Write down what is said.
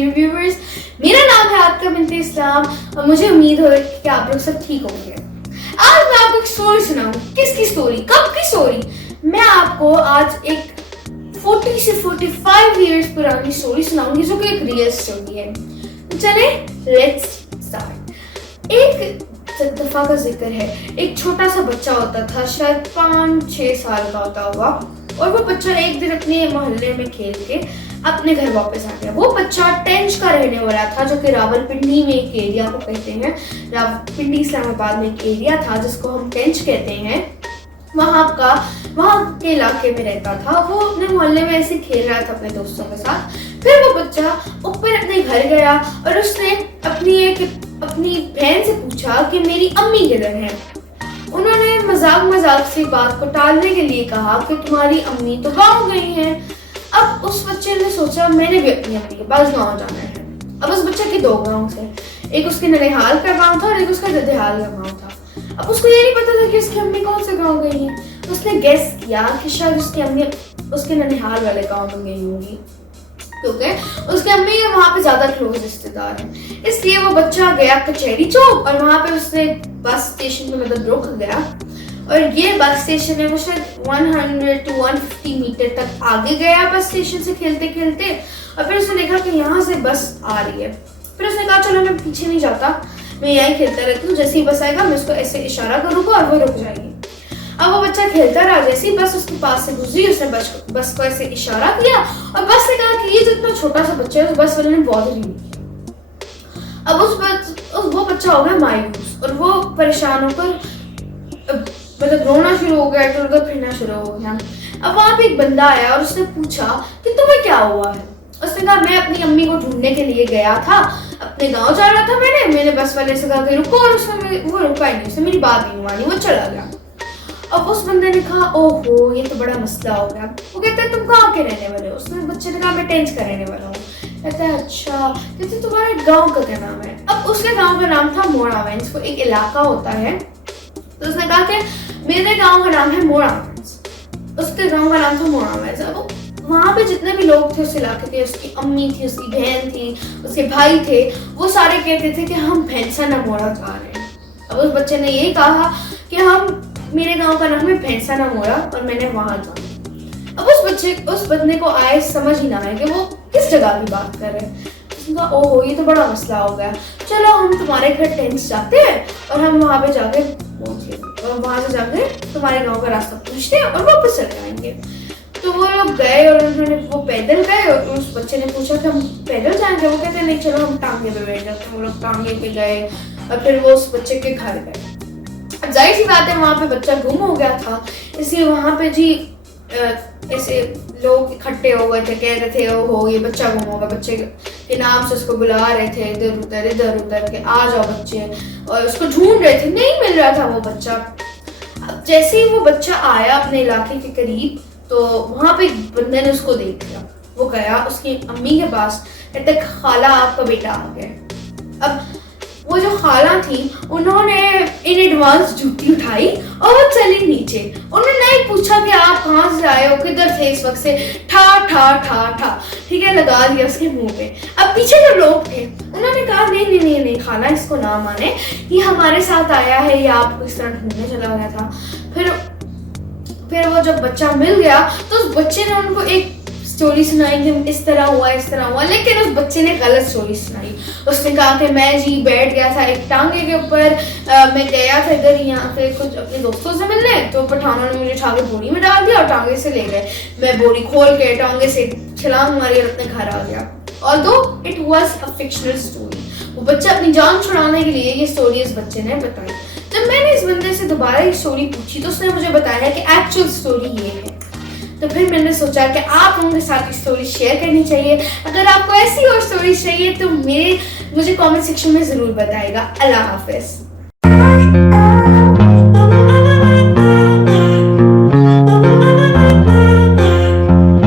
Dear viewers, मेरा नाम है आपका बिनते इस्लाम और मुझे उम्मीद है कि आप लोग सब ठीक होंगे। आज मैं आपको एक स्टोरी सुनाऊं। किसकी स्टोरी? कब की स्टोरी? मैं आपको आज एक 40 से 45 इयर्स पुरानी स्टोरी सुनाऊंगी जो कि एक रियल स्टोरी है। तो चले लेट्स स्टार्ट। एक दफा का जिक्र है, एक छोटा सा बच्चा होता था, शायद 5-6 साल का होता होगा, और वो बच्चा एक दिन अपने मोहल्ले में खेल के अपने घर वापस आ गया। वो बच्चा टेंच का रहने वाला था, जो कि रावलपिंडी में एक एरिया को कहते हैं। रावलपिंडी इस्लामाबाद में एक एरिया था जिसको हम टेंच कहते हैं। वहाँ के इलाके में रहता था। वो अपने मोहल्ले में ऐसे खेल रहा था अपने दोस्तों के साथ। फिर वो बच्चा ऊपर अपने घर गया और उसने अपनी बहन से पूछा कि मेरी अम्मी किधर है। उन्होंने मजाक से बात को टालने के लिए कहा कि तुम्हारी अम्मी तो गाँव गई हैं। अब उस बच्चे ने सोचा मैंने भी अपनी अम्मी के पास गाँव जाना है। अब उस बच्चे के 2 गाँव थे, एक उसके ननिहाल का गाँव था और एक उसका ददेहाल का गाँव था। अब उसको ये नहीं पता था कि उसकी अम्मी कौन से गाँव गई है। उसने गेस किया कि शायद उसकी अम्मी उसके ननिहाल वाले गाँव में गई होगी, क्योंकि उसकी अम्मी के वहाँ पे ज्यादा क्लोज रिश्तेदार हैं। इसलिए वो बच्चा गया कचहरी चौक और वहाँ पे उसने बस स्टेशन पे रुक गया। और ये बस स्टेशन है, वो शायद 100 to 150 मीटर तक आगे गया बस स्टेशन से खेलते खेलते। और फिर उसने देखा कि यहाँ से बस आ रही है। फिर उसने कहा चलो मैं पीछे नहीं जाता, मैं यहीं खेलता रहता हूँ, जैसे ही बस आएगा मैं उसको ऐसे इशारा करूँगा और वो रुक जाएगी। अब वो बच्चा खेलता रहा, जैसे ही बस उसके पास से गुजरी उसने बस को ऐसे इशारा किया और बस ने कहा कि ये जो इतना छोटा सा बच्चा है, उस बस वाले ने बहुत ही नहीं किया। अब वो बच्चा हो गया मायूस और वो परेशान होकर रोना शुरू हो गया, इधर उधर फिरना शुरू हो गया। अब वहाँ पे एक बंदा आया और उसने पूछा कि तुम्हें क्या हुआ है। उसने कहा मैं अपनी अम्मी को ढूंढने के लिए गया था, अपने गाँव जा रहा था। मैंने बस वाले से कहा कि रुको, और वो रुका ही नहीं, उसने मेरी बात नहीं मानी, वो चला गया। अब उस बंदे ने कहा ओहो ये तो बड़ा मसला हो गया। वो कहता है तुम कहाँ के रहने वाले हो? उसने बच्चे ने कहा मैं टेंच का रहने वाला हूँ। कहता है अच्छा, कहते तुम्हारे गाँव का क्या नाम है? अब उसके गाँव का नाम था मोड़ावेंस, वो एक इलाका होता है। तो उसने कहा कि मेरे गाँव का नाम है मोड़ावेंस, उसके गाँव का नाम था मोड़ावेंस। अब वहाँ पे जितने भी लोग थे उस इलाके के, उसकी अम्मी थी, उसकी बहन थी, उसके भाई थे, वो सारे कहते थे कि हम भैंसा ना मोड़ा जा रहे हैं। अब उस बच्चे ने यही कहा कि मेरे गांव का नाम है भैंसा ना मोड़ा और मैंने वहां जाना। अब उस बंदे को आए समझ ही ना आए कि वो किस जगह की बात कर रहे हैं। उसने कहा ओहो ये तो बड़ा मसला हो गया, चलो हम तुम्हारे घर टेंच जाते हैं और हम वहां पे जाके और वहां से जाके तुम्हारे गांव का रास्ता पूछते हैं और वापस चले आएंगे। तो वो लोग गए और वो पैदल गए और उस बच्चे ने पूछा कि हम पैदल जाएंगे। वो कहते नहीं चलो हम टांगे पे बैठ जाते हैं। वो लोग टांगे पे गए और फिर वो उस बच्चे के घर गए। अब जाहिर सी बात है वहाँ पे बच्चा गुम हो गया था, इसलिए वहाँ पे जी ऐसे लोग इकट्ठे हो गए थे, कह रहे थे ओहो ये बच्चा गुम होगा, बच्चे के नाम से उसको बुला रहे थे इधर उधर के आ जाओ बच्चे, और उसको ढूंढ रहे थे, नहीं मिल रहा था वो बच्चा। अब जैसे ही वो बच्चा आया अपने इलाके के करीब तो वहाँ पे बंदे ने उसको देख लिया। वो गया उसकी अम्मी के पास, कहते खाला आपका बेटा आ गया। अब वो जो खाला थी उन्होंने इन एडवांस जूती उठाई और वो चली नीचे। उन्होंने नहीं पूछा कि आप कहाँ से आए हो, किधर थे इस वक्त से, ठा ठा ठा ठा ठीक है लगा दिया उसके मुंह पे। अब पीछे जो लोग थे उन्होंने कहा नहीं खाला इसको ना माने, ये हमारे साथ आया है, ये आपको इस तरह ढूंढने चला गया था। फिर वो जब बच्चा मिल गया तो उस बच्चे ने उनको एक स्टोरी सुनाई कि इस तरह हुआ, लेकिन उस बच्चे ने गलत स्टोरी सुनाई। उसने कहा कि मैं जी बैठ गया था एक टांगे के ऊपर, मैं गया था इधर यहाँ पे कुछ अपने दोस्तों से मिलने, तो पठानों ने मुझे उठा के बोरी में डाल दिया और टांगे से ले गए। मैं बोरी खोल के टांगे से छलांग मारी और अपने घर आ गया। Although it was a fictional story, वो बच्चा अपनी जान छुड़ाने के लिए ये स्टोरी इस बच्चे ने बताई। जब मैंने इस बंदे से दोबारा ये स्टोरी पूछी तो उसने मुझे बताया कि एक्चुअल स्टोरी ये है। तो फिर मैंने सोचा कि आप लोगों के साथ स्टोरी शेयर करनी चाहिए। अगर आपको ऐसी और स्टोरी चाहिए तो मुझे कमेंट सेक्शन में ज़रूर बताइएगा। अल्लाह हाफिज़।